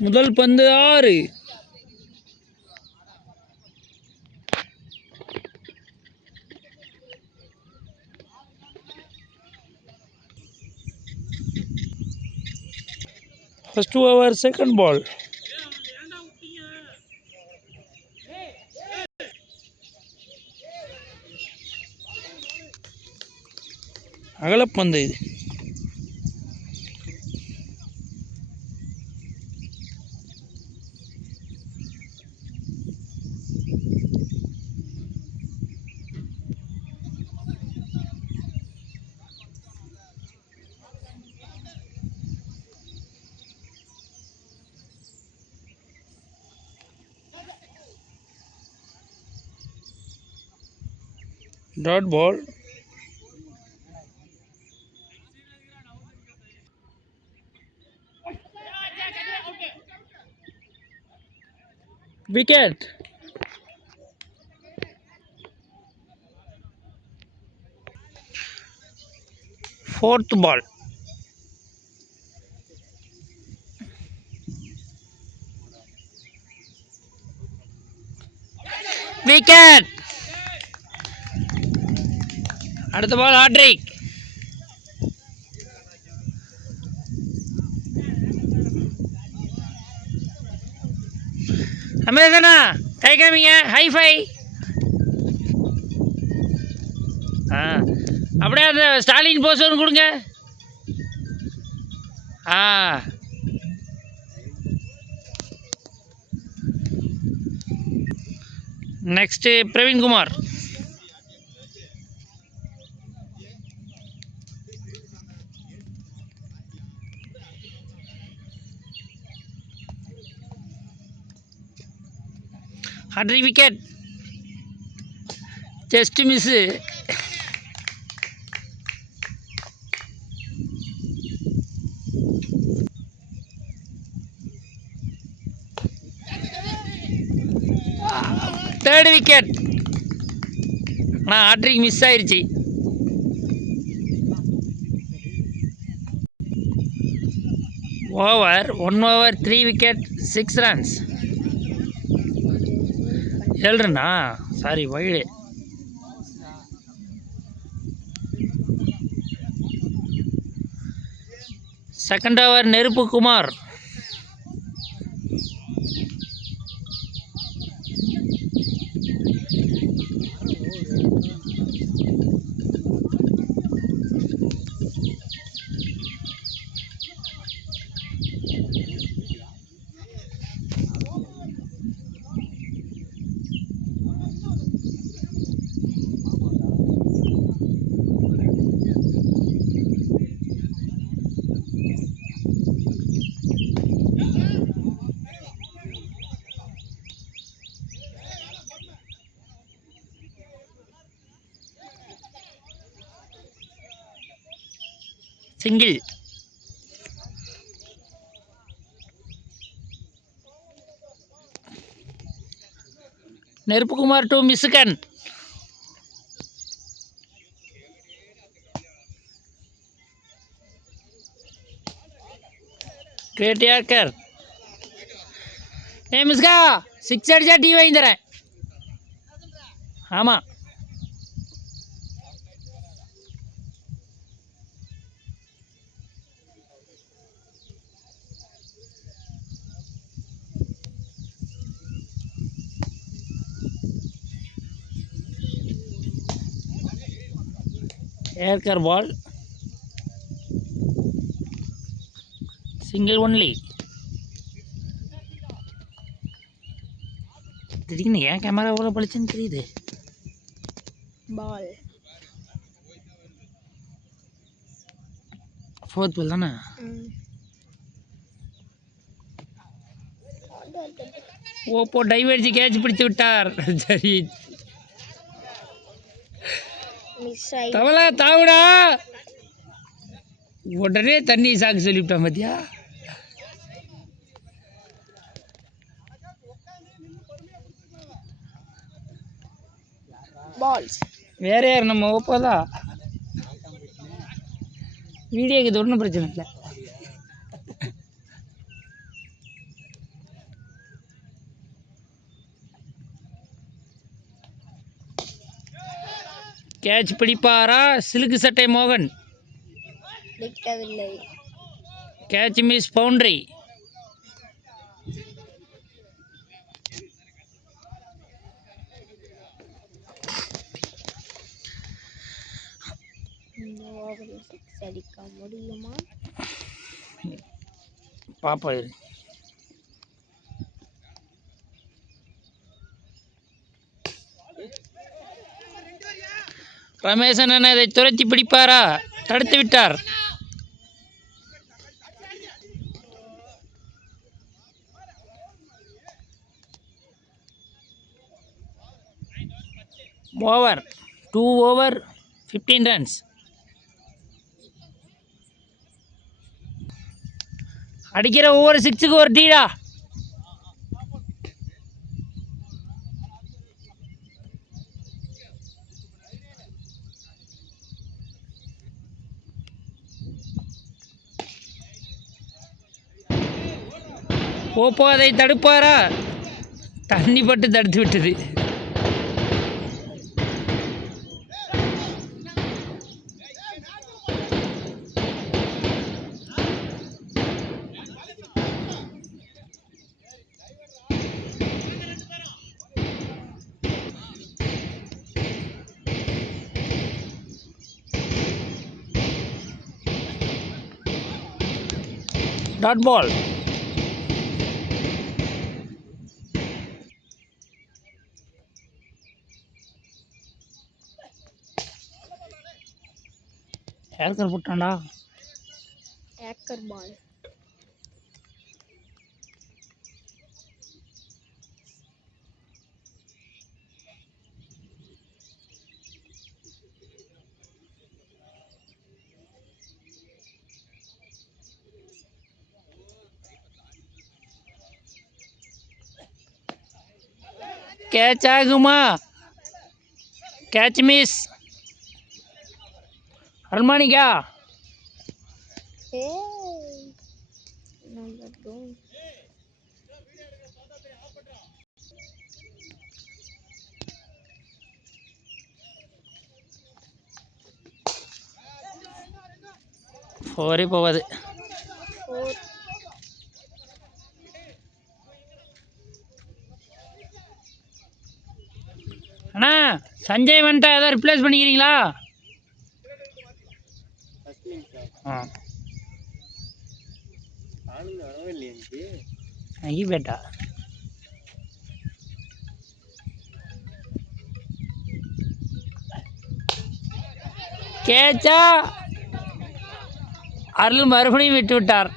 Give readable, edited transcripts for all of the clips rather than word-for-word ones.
முதல் பந்து 6. First over, second ball. அகலப்பந்து இது. Dot ball. Wicket. Fourth ball. Wicket. அடுத்த பால் ஹாட்ரிக். அமேசனா கை காமிங்க, ஹைஃபை. அப்படியே அந்த ஸ்டாலின் போஸ் ஒன்று கொடுங்க. Next Praveenkumar. Hat trick wicket. Just miss. Third wicket. ஆனால் ஹாட்ரிக் மிஸ் ஆயிடுச்சு. Over 1 over 3 wicket 6 runs. 7 ரன்னா, சாரி வைடு. செகண்ட் ஓவர் நெருப்பு குமார். சிங்கிள். நெருப்புக்குமார் டு மிஸ்கன். Great yorker. மிஸ்கா 6 அடிச்சா டீ வாங்கி தரேன். ஆமாம். Aircar ball, single only. திடீர்னு ஏன் கேமரா எவ்வளோ பளிச்சுன்னு தெரியுது. பால் ஃபோர்த் பால் தானே. ஓப்போ டைவர்ஜி கேட்ச் பிடித்து விட்டார். சரி தவளா தாவுடா. உடனே தண்ணி சாக்கு சொல்லிவிட்டான் பாத்தியா. பால்ஸ் வேற யார், நம்ம ஓப்போ தான். வீடியோக்கு இது ஒன்றும் பிரச்சனை இல்லை. கேட்ச் பிடிப்பாரா சிலுக்கு சட்டை மோகன்? பிடிக்கவில்லை. Catch miss boundary. இந்த ஓவரில் 6 அடிக்க முடியுமா? பாப்பா இரு. ரமேசன் அண்ணா இதை துரத்தி பிடிப்பாரா? தடுத்து விட்டார். Over 2 over 15 runs. அடிக்கிற ஒவ்வொரு 6க்கு ஒரு டீடா. போப்போ அதை தடுப்பாரா? தண்ணி பட்டு தடுத்து விட்டது. Dot ball. ஏர்கர் போட்டான்டா. Yorker ball. கேட்ச் ஆகுமா? Catch miss. அர்மானிகா. நம்பர் 2. ஃபோரே போவாது. 4. அண்ணா சஞ்சய் வந்துட்டா ஏதாவது ரிப்ளேஸ் பண்ணிக்கிறீங்களா? ஐ பேட்டா. கேட்சா? அருள் மறுபடியும் விட்டு விட்டார்.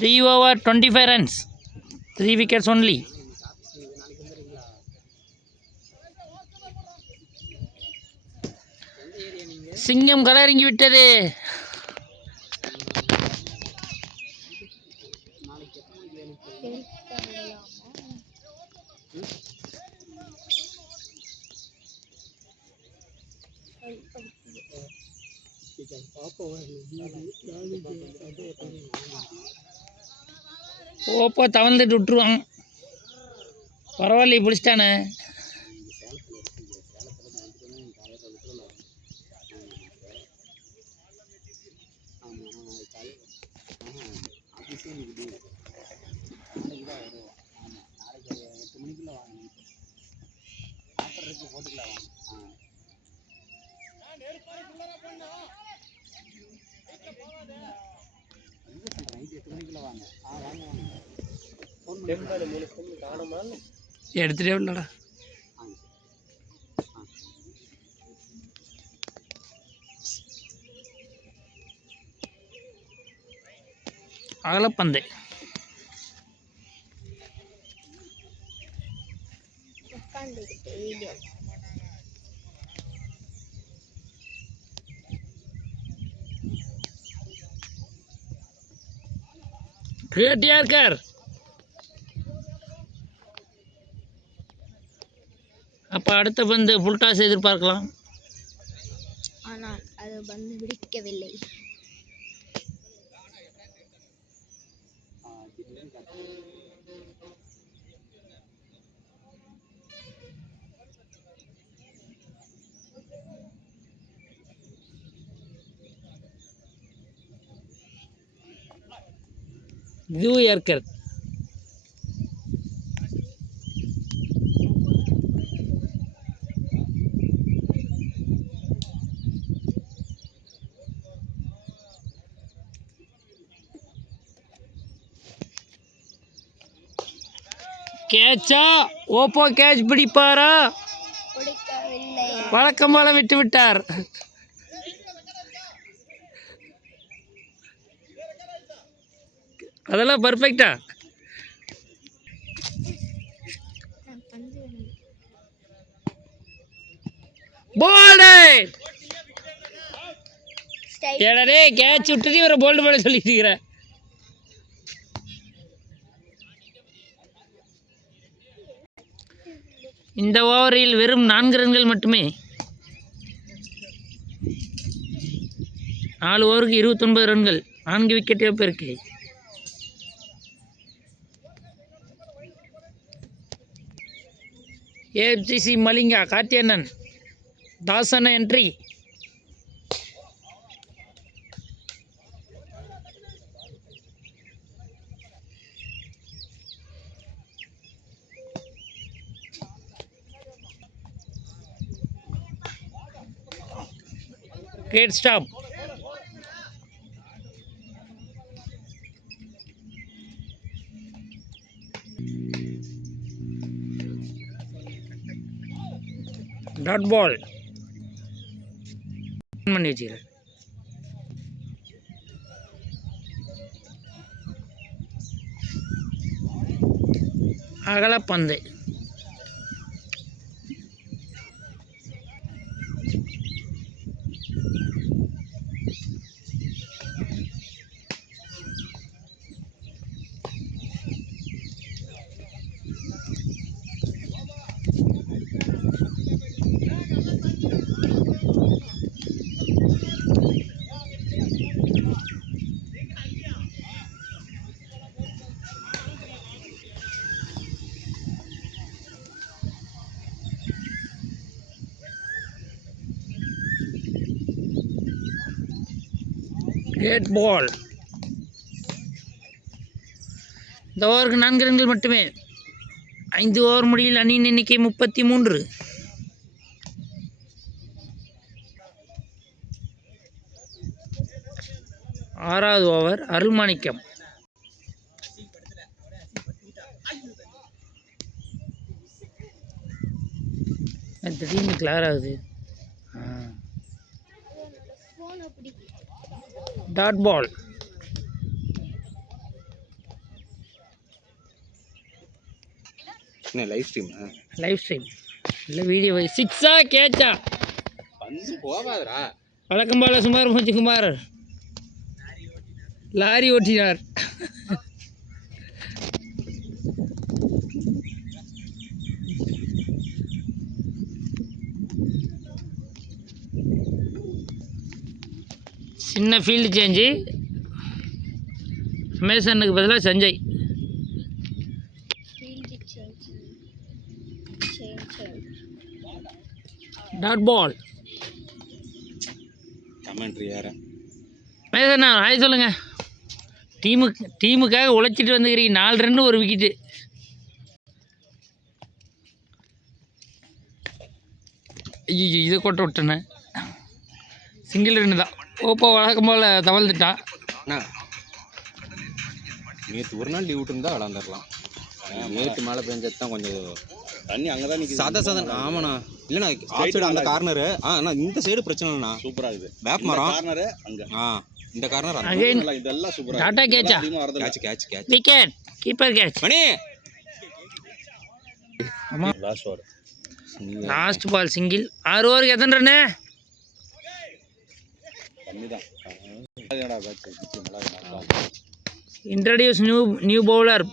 Three over 25 runs. 3 wickets only. சிங்கம் கலரங்கி விட்டது. ஓப்போ தவழ்ந்துட்டு விட்டுருவான். பரவாயில்ல பிடிச்சிட்டானே. எடுத்துட்டே இல்லடா. அகலப்பந்து. Great yorker. அப்போ அடுத்த பந்து ஃபுல் டாஸ் எதிர்பார்க்கலாம். ஆனால் அது பந்து பிடிக்கவில்லை. இதுவும் ஏற்கர். கேட்சா? Oppo catch பிடிப்பாரா? பிடிக்கவில்லை. வழக்கம் போல விட்டு விட்டார். அதெல்லாம் பர்ஃபெக்டா. போல்டு. ஏடே கேட்ச் விட்டுட்டு இவரை போல்டு போல சொல்லிட்டு இருக்கிற. இந்த ஓவரில் வெறும் 4 ரன்கள் மட்டுமே. 4 ஓவருக்கு 29 ரன்கள், 4 விக்கெட் இழப்பு இருக்கு. ஏஎஃப்சி மலிங்கா, கார்த்தியண்ணன், தாசன entry. Great stop. Dot ball. பண்ணி வச்சுக்கிறேன். அகலப்பந்து. Great ball. இந்த ஓவருக்கு 4 ரன்கள் மட்டுமே. 5 ஓவர் முடிவில் அணியின் எண்ணிக்கை 33. ஆறாவது ஓவர் அருள்மாணிக்கம். திடீர்னு கிளியர் ஆகுது. Dot ball. என்ன லைவ் ஸ்ட்ரீம்? லைவ் ஸ்ட்ரீம் இல்லை, வீடியோ. 6ஆ கேட்சா? பந்து போகாதடா. வழக்கம் போல சுமார் முஞ்சுகுமார் லாரி ஓட்டினார். சின்ன ஃபீல்டு சேஞ்சு. மேசனுக்கு பதிலாக சஞ்சய். Dot ball. கமெண்ட்ரி யார? மேசண்ணா ஹாய் சொல்லுங்க. டீமுக்காக உழைச்சிட்டு வந்துக்கிறீங்க. 4 ரன்னு 1 விக்கெட்டு. ஐயோ, இதை கொட்ட விட்டேண்ணே. சிங்கிள் ரன்னு தான். ஓப்போ வழக்கம் போல் தவழ்ந்துட்டான். நேற்று ஒரு நாள் லீவ் விட்டுருந்தா விளாண்டுடலாம். நேற்று மழை பெஞ்சது தான் கொஞ்சம் தண்ணி அங்கே தான் நிற்கிது. சதன். ஆமாண்ணா. இல்லைண்ணா ஆஃப் சைடு அந்த கார்னரு. அண்ணா இந்த சைடு பிரச்சனை இல்லைண்ணா. சூப்பராக இருக்குது. வேப் மரம் கார்னரு அங்கே. இந்த கார்னர் அகைன் இதெல்லாம் சூப்பராக. டாடா கேட்சா? Catch wicket keeper catch. மணி ஆமாம், லாஸ்ட் பால் சிங்கிள். 6 ஓவருக்கு எத்தனை run? Introduce new bowler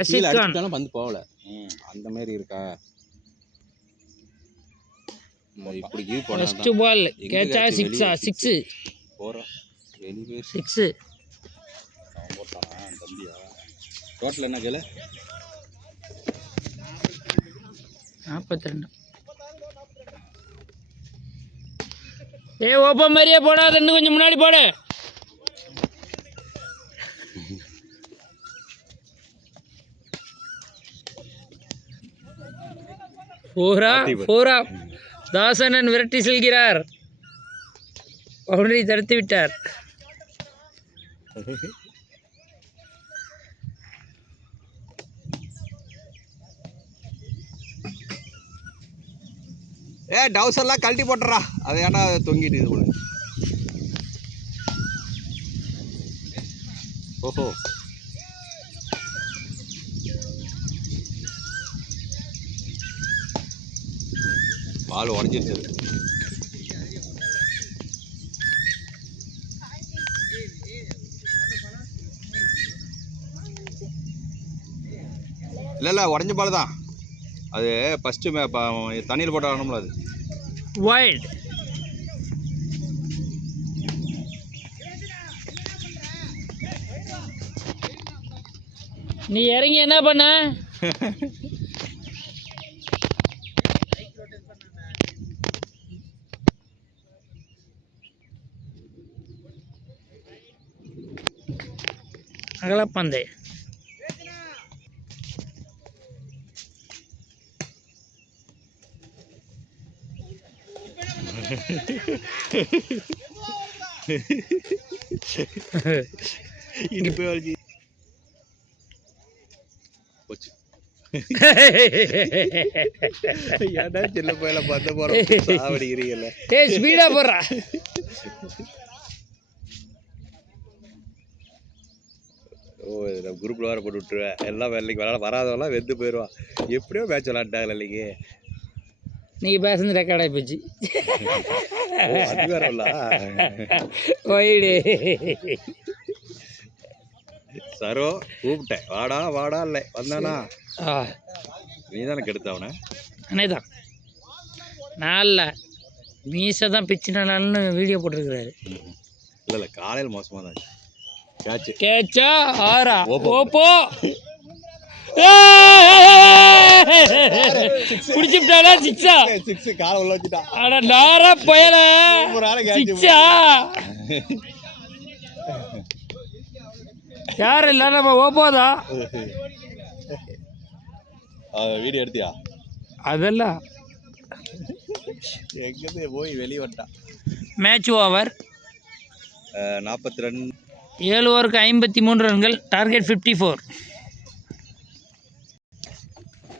Rashid Khan. பந்து போகல அந்த மாதிரி இருக்கா? இப்படி ஃபர்ஸ்ட் பால் கேட்சா? 6ஆ? 6 போறோம். 6 டோட்டல் என்ன கேளு? 42. ஓப்பன் மாதிரியே போடாத, இன்னும் கொஞ்சம் முன்னாடி போடு. 4 தாசனன் விரட்டி செல்கிறார். பவுண்டரி தடுத்து விட்டார். டவுஸ் எல்லாம் கழட்டி போட்டுறா. அதை ஏன்னா தொங்கிட்டு இது போல. ஓஹோ பால் உடஞ்சிருச்சு. இல்லை உடஞ்ச பால் தான் அது. ஃபஸ்ட்டு தண்ணியில் போட்டு ஆடணும்ல அது. வைல்ட் நீ இறங்கி என்ன பண்ண? அகலப்பந்தை இனிப்பு வலிச்சு போச்சு. ஏன்டா சின்ன போயில பத்த போறோம் சாவடிக்கிறீங்கல்ல. ஸ்பீடா போடுறா. ஓ நான் குரூப்பில் வேறு போட்டு விட்டுருவேன். எல்லாம் வேலைக்கு வராதவெல்லாம் வெந்து போயிடுவான். எப்படியோ மேட்ச் விளாண்டாங்க இல்லைங்க. நீங்கள் பேசுனது ரெக்கார்ட் ஆகி போச்சு. அது வேற இல்ல ஒய்டு சரோ கூப்பிட்டேன். வாடா வாடா இல்லை வந்தானா? நீ தானே கெடுத்த அவனை? அண்ணே தான் நாளில் மீசை தான் பிச்சு நாள்னு வீடியோ போட்டிருக்கிறாரு. இல்லை இல்லை காலையில் மோசமாக தான் கேட்சு. கேட்சா ஆறா ஓப்போ குடிச்சுட்டாடா. சிக்ஸா சிக்ஸ் காலை உள்ள வச்சுட்டான். அட நாரா பயல சிக்ஸா. யாரும் இல்லை நம்ம ஓப்போதா. வீடியோ எடுத்தியா? அதெல்லாம் எங்கே போய் வெளியே வந்துட்டான். Match over. 40 ரன் 7 ஓவருக்கு 53 ரன்கள். டார்கெட் 54.